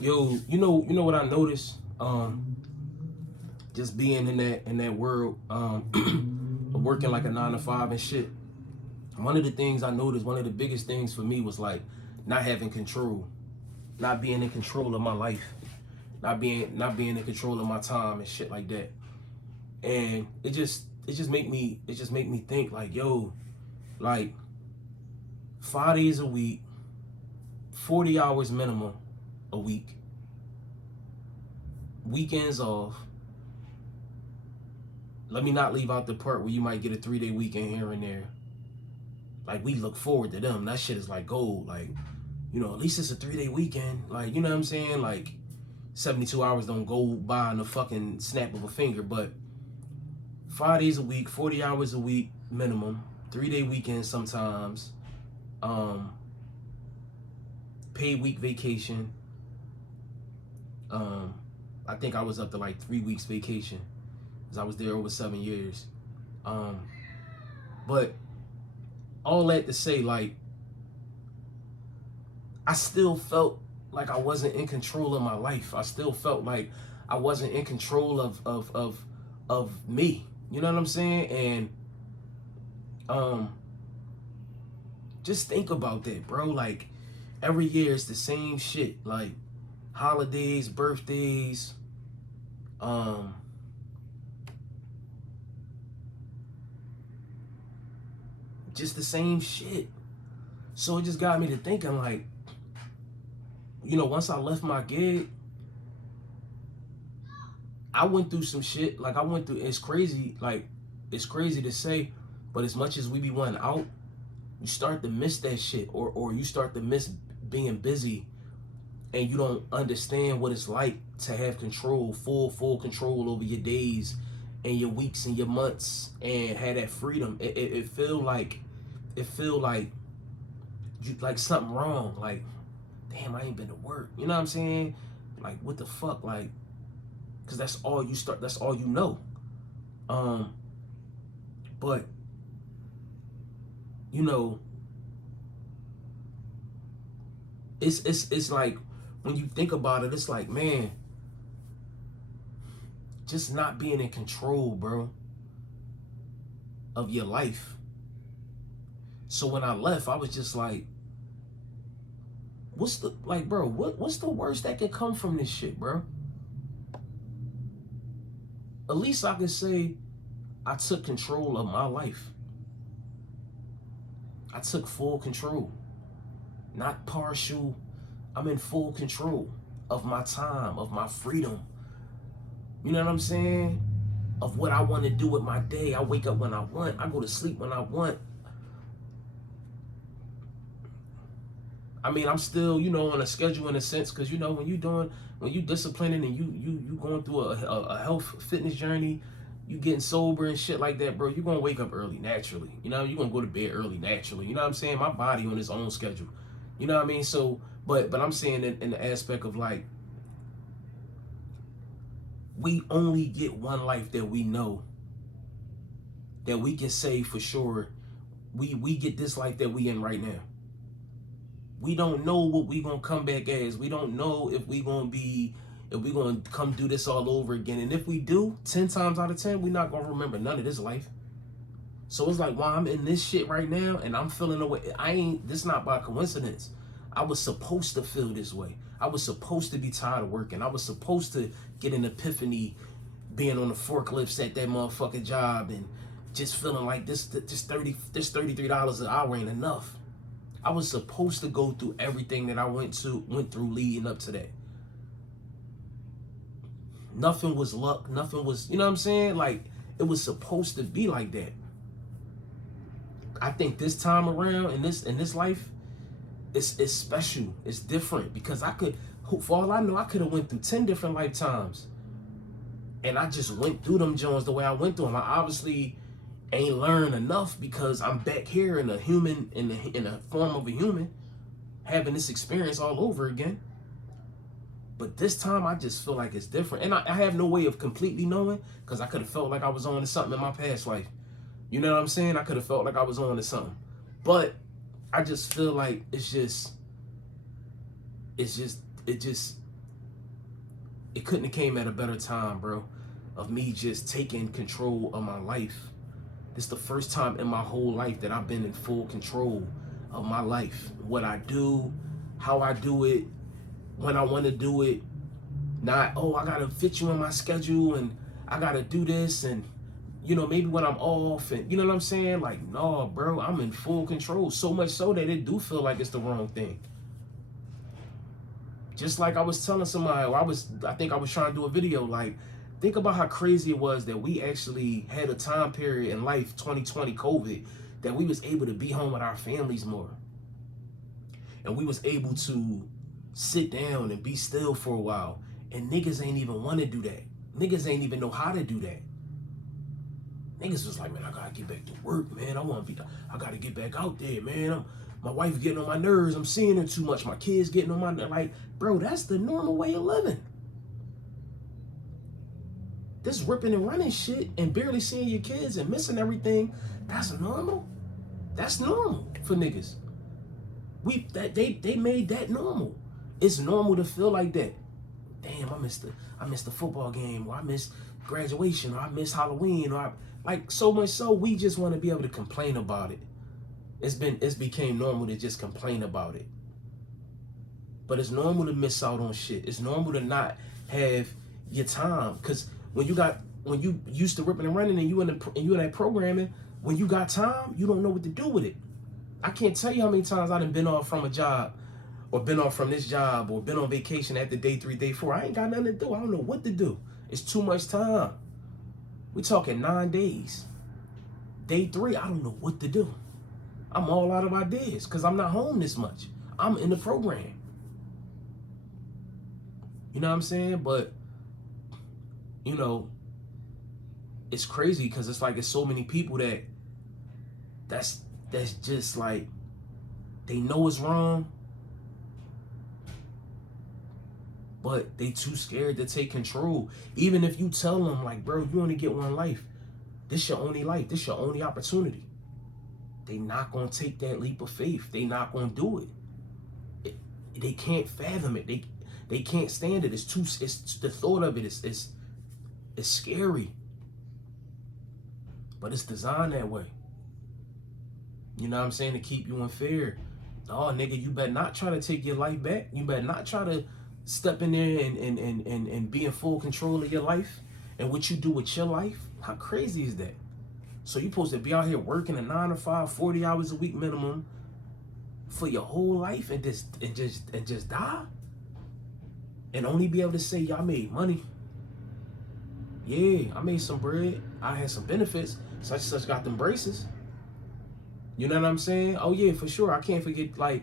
Yo, you know what I noticed? Just being in that world, working like a 9 to 5 and shit. One of the things I noticed, one of the biggest things for me was like not having control, not being in control of my life, not being in control of my time and shit like that. And it just make me think like, yo, like 5 days a week, 40 hours minimum a week, weekends off. Let me not leave out the part where you might get a 3 day weekend here and there. Like, we look forward to them. That shit is like gold. Like, at least it's a 3 day weekend. Like, you know what I'm saying? Like, 72 hours don't go by in a fucking snap of a finger. But 5 days a week, 40 hours a week minimum, 3 day weekends sometimes, um, paid week vacation. Um, I think I was up to like 3 weeks vacation because I was there over 7 years. Um, but all that to say, like, I still felt like I wasn't in control of my life. I still felt like I wasn't in control of me. You know what I'm saying? And um, just think about that, bro. Like, every year it's the same shit. Like, holidays, birthdays, um, just the same shit. So it just got me to thinking, like, once I left my gig, I went through some shit. Like, I went through, it's crazy. Like, it's crazy to say, but as much as we be wanting out, you start to miss that shit, or you start to miss being busy, and you don't understand what it's like to have control, full control over your days and your weeks and your months, and have that freedom. It feel like you, like something wrong. Like, damn, I ain't been to work. You know what I'm saying? Like, what the fuck? Like, because that's all you know. Um, but you know, it's like, when you think about it, it's like, man, just not being in control, bro, of your life. So when I left, I was just like, what's the, like, bro, what's the worst that can come from this shit, bro? At least I can say I took control of my life. I took full control, not partial. I'm in full control of my time, of my freedom. You know what I'm saying? Of what I want to do with my day. I wake up when I want. I go to sleep when I want. I mean, I'm still, on a schedule in a sense, because when you disciplining and you going through a health fitness journey, you getting sober and shit like that, bro. You're gonna wake up early naturally. You're gonna go to bed early naturally. You know what I'm saying? My body on its own schedule. You know what I mean? So, but I'm saying in the aspect of, like, we only get one life that we know, that we can say for sure. We get this life that we in right now. We don't know what we gonna come back as. We don't know if we gonna come do this all over again. And if we do, 10 times out of 10, we not gonna remember none of this life. So it's like, while I'm in this shit right now and I'm feeling the way, this not by coincidence. I was supposed to feel this way. I was supposed to be tired of working. I was supposed to get an epiphany being on the forklifts at that motherfucking job, and just feeling like this $33 an hour ain't enough. I was supposed to go through everything that I went through leading up to that. Nothing was luck. Nothing was, you know what I'm saying? Like, it was supposed to be like that. I think this time around in this life, it's special. It's different, because for all I know, I could have went through 10 different lifetimes, and I just went through them Jones the way I went through them. I obviously ain't learned enough, because I'm back here in a human, in the form of a human, having this experience all over again. But this time, I just feel like it's different, and I have no way of completely knowing, because I could have felt like I was on to something in my past life. You know what I'm saying? I could have felt like I was on to something, but I just feel like it's just It couldn't have came at a better time, bro, of me just taking control of my life. This is the first time in my whole life that I've been in full control of my life. What I do, how I do it, when I want to do it. Not, oh, I got to fit you in my schedule and I got to do this and, you know, maybe when I'm off and, you know what I'm saying? Like, no, bro, I'm in full control. So much so that it do feel like it's the wrong thing. Just like I was telling somebody, or I think I was trying to do a video, like, think about how crazy it was that we actually had a time period in life, 2020 COVID, that we was able to be home with our families more. And we was able to sit down and be still for a while. And niggas ain't even want to do that. Niggas ain't even know how to do that. Niggas was like, man, I gotta get back to work, man. I gotta get back out there, man. My wife getting on my nerves. I'm seeing her too much. My kids getting on my nerves. Like, bro, that's the normal way of living. This ripping and running shit and barely seeing your kids and missing everything, that's normal. That's normal for niggas. They made that normal. It's normal to feel like that. Damn, I missed the football game, or I missed graduation, or I missed Halloween, or like so much so we just want to be able to complain about it. It's became normal to just complain about it. But it's normal to miss out on shit. It's normal to not have your time. Cause when you used to ripping and running and you in that programming, when you got time, you don't know what to do with it. I can't tell you how many times I done been off from a job, or been off from this job, or been on vacation after day 3, day 4. I ain't got nothing to do. I don't know what to do. It's too much time. We talking 9 days. Day 3, I don't know what to do. I'm all out of ideas because I'm not home this much. I'm in the program. You know what I'm saying? But, you know, it's crazy because it's like it's so many people that's just like, they know it's wrong, but they too scared to take control. Even if you tell them, like, bro, you only get one life. This your only life. This your only opportunity. They not going to take that leap of faith. They not going to do it. They can't fathom it. They can't stand it. It's the thought of it is scary. But it's designed that way. You know what I'm saying? To keep you in fear. Oh, nigga, you better not try to take your life back. You better not try to step in there and be in full control of your life and what you do with your life. How crazy is that? So you're supposed to be out here working a 9 to 5, 40 hours a week minimum for your whole life and just die? And only be able to say, y'all made money. Yeah, I made some bread. I had some benefits. Such and such got them braces. You know what I'm saying? Oh yeah, for sure. I can't forget, like,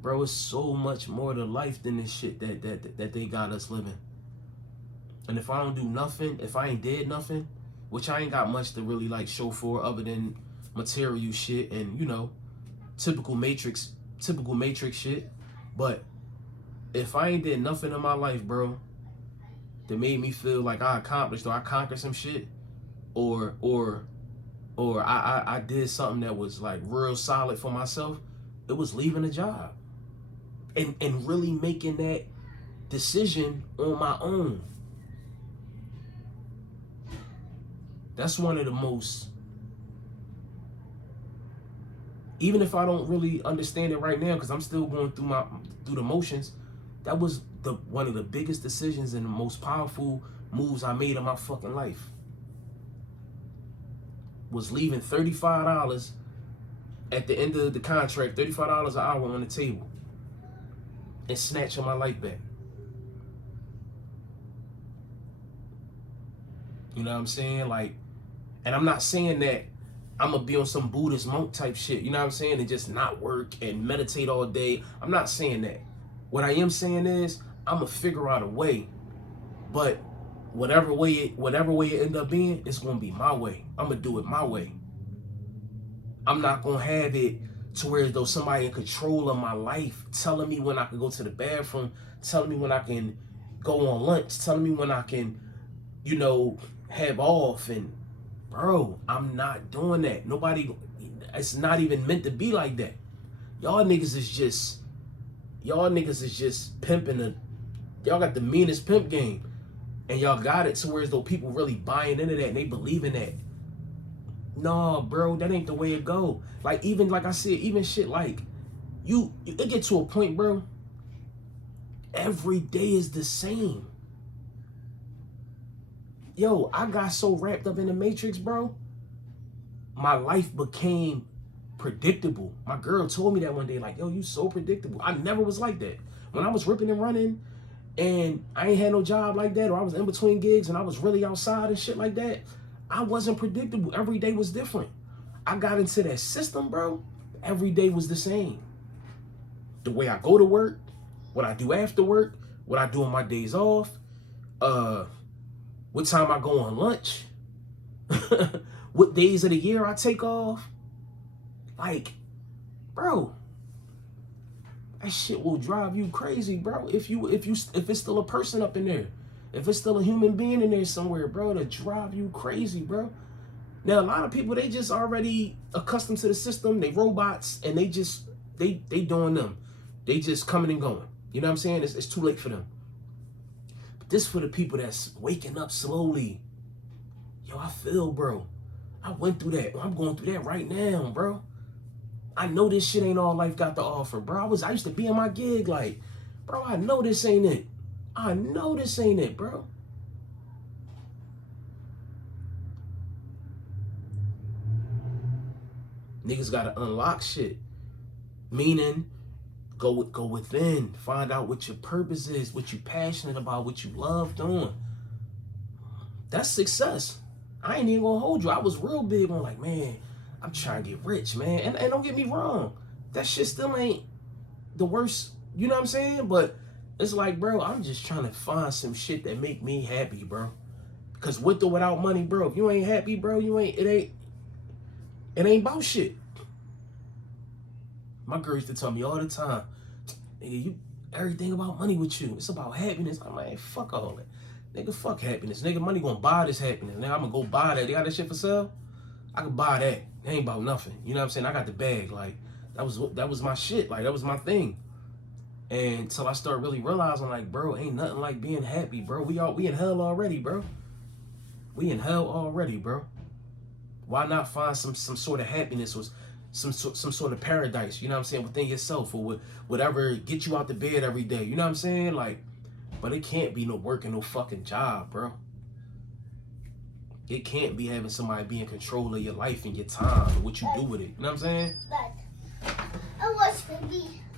bro, it's so much more to life than this shit that they got us living. And if I don't do nothing, if I ain't did nothing, which I ain't got much to really like show for other than material shit and, you know, typical Matrix shit. But if I ain't did nothing in my life, bro, that made me feel like I accomplished or I conquered some shit, or I did something that was like real solid for myself, it was leaving a job and really making that decision on my own. That's one of the most, even if I don't really understand it right now, because I'm still going through the motions, that was one of the biggest decisions and the most powerful moves I made in my fucking life. Was leaving $35 at the end of the contract, $35 an hour on the table, and snatching my life back. You know what I'm saying? Like, and I'm not saying that I'm gonna be on some Buddhist monk type shit, you know what I'm saying, and just not work and meditate all day. I'm not saying that. What I am saying is I'm gonna figure out a way, but whatever way it end up being, it's gonna be my way. I'm gonna do it my way. I'm not gonna have it to where as though somebody in control of my life, telling me when I can go to the bathroom, telling me when I can go on lunch, telling me when I can, you know, have off. And bro, I'm not doing that. Nobody, it's not even meant to be like that. Y'all niggas is just pimping Y'all got the meanest pimp game. And y'all got it to where as though people really buying into that and they believe in that. No, bro, that ain't the way it go. Like, even, like I said, even shit like, it get to a point, bro, every day is the same. Yo, I got so wrapped up in the Matrix, bro, my life became predictable. My girl told me that one day, like, yo, you so predictable. I never was like that. When I was ripping and running, and I ain't had no job like that, or I was in between gigs and I was really outside and shit like that, I wasn't predictable. Every day was different. I got into that system, bro. Every day was the same. The way I go to work, what I do after work, what I do on my days off, what time I go on lunch, what days of the year I take off. Like, bro, that shit will drive you crazy, bro. If it's still a person up in there, if it's still a human being in there somewhere, bro, it'll drive you crazy, bro. Now, a lot of people, they just already accustomed to the system. They robots, and they doing them. They just coming and going. You know what I'm saying? It's too late for them. But this for the people that's waking up slowly. Yo, I feel, bro. I went through that. I'm going through that right now, bro. I know this shit ain't all life got to offer, bro. I used to be in my gig like, bro, I know this ain't it. I know this ain't it, bro. Niggas gotta unlock shit. Meaning, go within. Find out what your purpose is, what you passionate about, what you love doing. That's success. I ain't even gonna hold you. I was real big on like, man, I'm trying to get rich, man. And don't get me wrong, that shit still ain't the worst, you know what I'm saying? But it's like, bro, I'm just trying to find some shit that make me happy, bro. Because with or without money, bro, if you ain't happy, bro, it ain't about shit. My girl used to tell me all the time, nigga, everything about money with you. It's about happiness. I'm like, fuck all that. Nigga, fuck happiness. Nigga, money gonna buy this happiness. Nigga, I'm gonna go buy that. They got that shit for sale? I could buy that. It ain't about nothing. You know what I'm saying? I got the bag. Like, that was my shit. Like, that was my thing. And until I start really realizing, like, bro, ain't nothing like being happy, bro. We in hell already, bro. We in hell already, bro. Why not find some sort of happiness or some sort of paradise, you know what I'm saying, within yourself, or whatever get you out the bed every day, you know what I'm saying? Like, but it can't be no work and no fucking job, bro. It can't be having somebody be in control of your life and your time and what you do with it. You know what I'm saying? But I was baby.